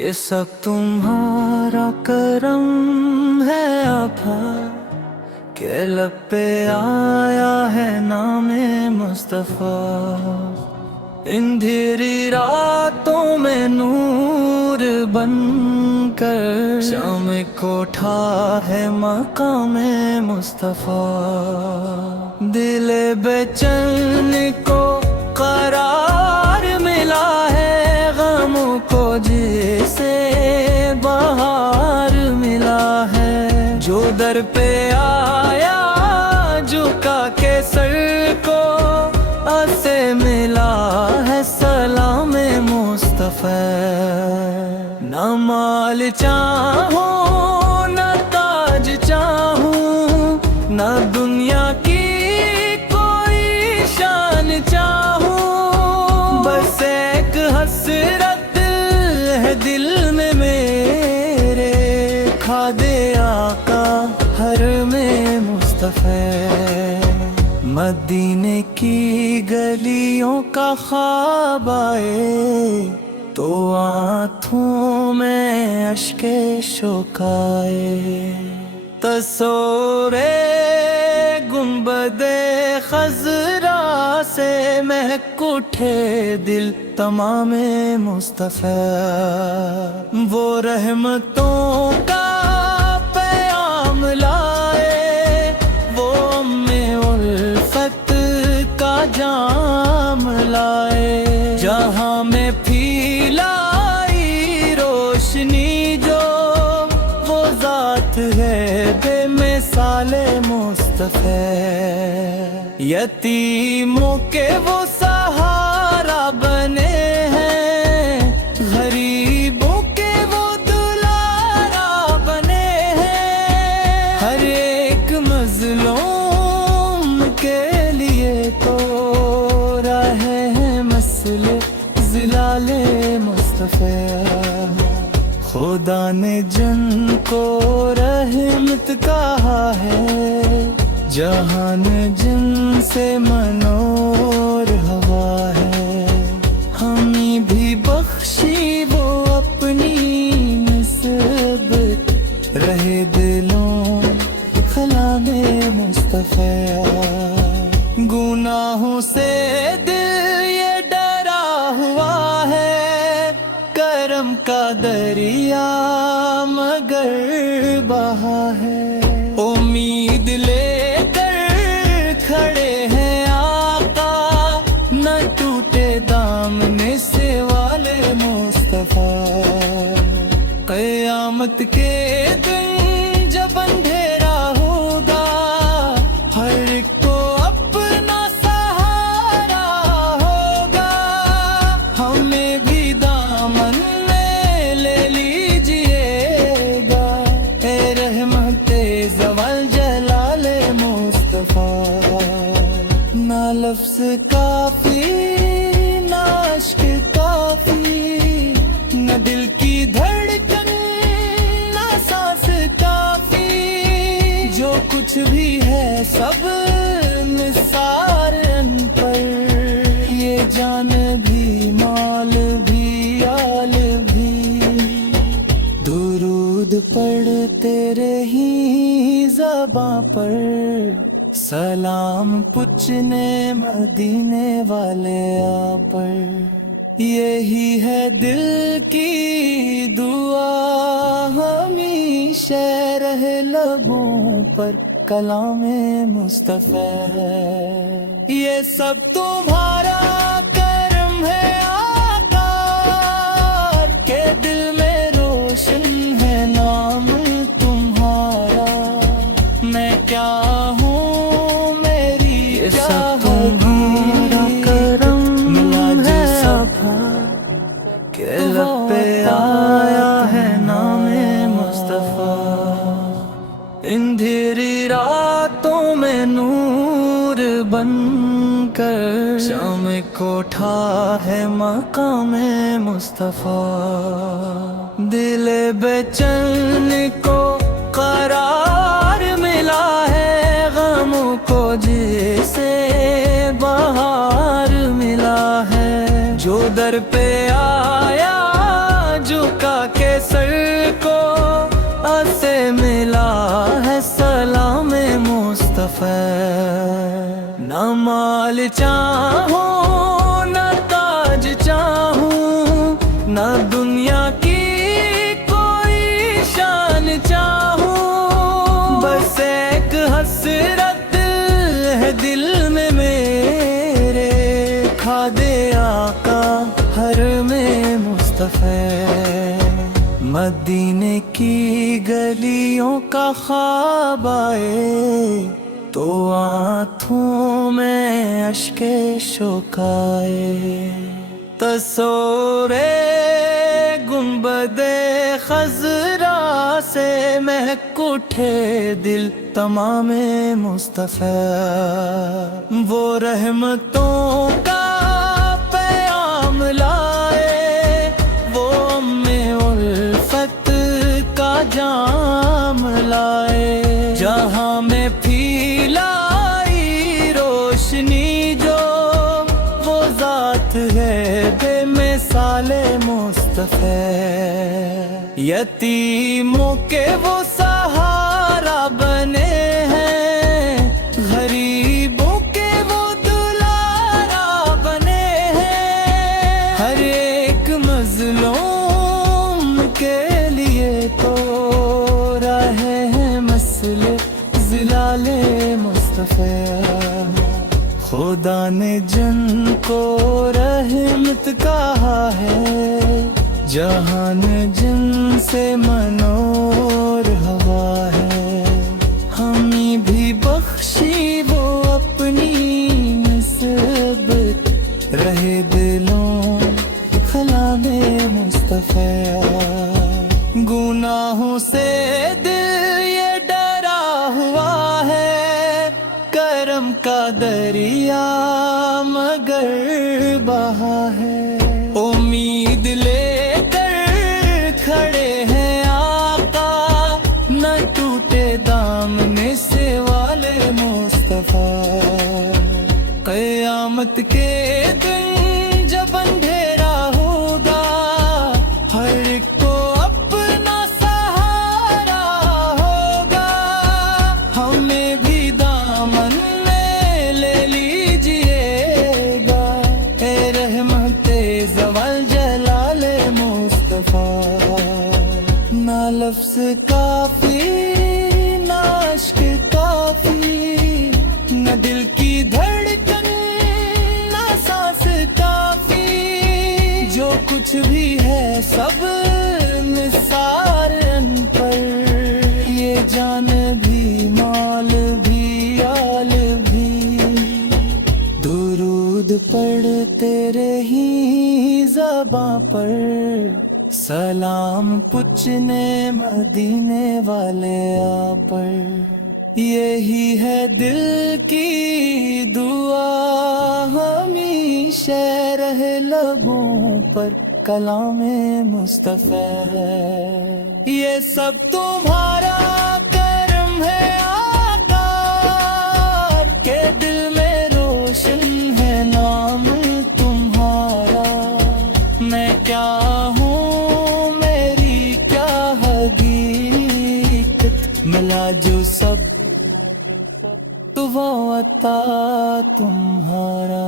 یہ سب تمہارا کرم ہے آبا کہ لب پہ آیا ہے نام مصطفیٰ۔ اندھیری راتوں میں نور بن کر شام کو اٹھا ہے مقام مصطفیٰ۔ دل بے چین کو قرار ملا ہے، غموں کو جسے بہار ملا ہے۔ جو در پہ آیا جھکا کے سر کو، اسے ملا ہے سلام مصطفیٰ۔ نہ مال چاہوں نہ تاج چاہوں، نہ دنیا کی کوئی شان چاہوں، بس ایک حسرت ہے دل میں میرے، کھا دے آقا حرم مصطفیٰ۔ مدینے کی گلیوں کا خواب آئے تو آنکھوں میں اشک شوق آئے۔ تصور گنبد خضرا سے مہک اٹھے دل تمام مصطفیٰ۔ وہ رحمتوں کا پیام لائے، وہ الفت کا جام لائے، جہاں میں پھیلائی روشنی جو، وہ ذات ہے بے مثال مصطفیٰ۔ یتیموں کے وہ سہارا بنے ہیں، غریبوں کے وہ دلارا بنے ہیں، ہر ایک مظلوم کے لیے تو رہے ہیں مسئلے ظلال مصطفیٰ۔ خدا نے جن کو رحمت کہا ہے، جہان جن سے منور ہوا ہے، ہمیں بھی بخشی وہ اپنی نسبت، رہے دلوں خلا میں مصطفیٰ۔ گناہوں سے دل یہ ڈرا ہوا ہے، کرم کا دریا مگر بہا ہے، امید لے کر کھڑے ہیں آقا، نہ ٹوٹے دامن سے والے مصطفیٰ۔ قیامت کے دن جب اندھیرا ہوگا، ہر ایک کو اپنا سہارا ہوگا، ہمیں بھی دامن میں لے لیجئے گا، اے رحمت زوال جلال مصطفیٰ۔ نہ لفظ کافی نہ عشق کافی، نہ دل کی دھڑکن نہ سانس کافی، جو کچھ بھی ہے سب نثار ان پر، یہ جان بھی مال بھی آل بھی، درود پڑھتے رہی زباں پر، سلام پوچھنے مدینے والے آپ پر۔ یہی ہے دل کی دعا ہمیشہ رہے لبوں پر، کلام مصطفیٰ۔ یہ سب تمہارا کرم ہے آقا کہ دل میں روشن ہے نام تمہارا۔ میں کیا ہوں میری کیا تمہارا کرم ہے آقا کہ لب پہ آیا ہے نام مصطفیٰ۔ اندھیری راتوں میں نور بن کر شام کو اٹھا ہے مقام مصطفیٰ۔ دل بے چین کو قرار ملا ہے، غموں کو جسے بہار ملا ہے۔ جو در پہ آیا جھکا کے سر کو اسے ملا ہے سلام مصطفیٰ۔ نہ مال چاہوں نہ تاج چاہوں، نہ دنیا کی کوئی شان چاہوں، بس ایک حسرت ہے دل میں میرے، کھا دے آقا حرم مصطفیٰ۔ مدینے کی گلیوں کا خواب آئے تو آنکھوں میں اشک شوق آئے، تصور گنبد خضرا سے مہک اٹھے دل تمام مصطفیٰ۔ وہ رحمتوں کا پیام لائے، وہ الفت کا جام لائے، جہاں میں پھیلائی روشنی جو، وہ ذات ہے بے مثال مصطفیٰ۔ یتیموں کے وہ سہارا بنے ہیں، غریبوں کے وہ دلارا بنے ہیں، ہر ایک مظلوم کے لیے تو رہے ہیں مسئلے ظلال مصطفیٰ۔ خدا نے جن کو رحمت کہا ہے، جہان جن سے منور ہوا ہے، ہمیں بھی بخشی وہ اپنی نسبت، رہے دلوں خلا میں مصطفیٰ۔ گناہوں سے دل یہ ڈرا ہوا ہے، کرم کا دریا مگر بہا ہے، امید لے کر کھڑے ہیں آقا، نہ ٹوٹے دامن سے والے مصطفیٰ۔ قیامت کے دن جب اندھیرا ہوگا، ہر ایک کو اپنا سہارا ہوگا، ہمیں بھی دامن میں لے لیجئے گا، اے رحمت زوال جلال مصطفیٰ۔ نہ لفظ کافی نہ عشق کافی، نہ دل کی دھڑکن نہ سانس کافی، جو کچھ بھی ہے سب نثار ان پر، یہ جان بھی مال بھی آل بھی، درود پڑھتے رہی زباں پر، سلام پوچھنے مدینے والے آپ پر، یہی ہے دل کی دعا ہمیشہ رہے لبوں پر کلام مصطفیٰ۔ یہ سب تمہارا کرم ہے آقا، کہ دل میں روشن ہے نام تمہارا، میں کیا ہوں میری کیا حقیقت، ملا جو سب تو وہ عطا تمہارا۔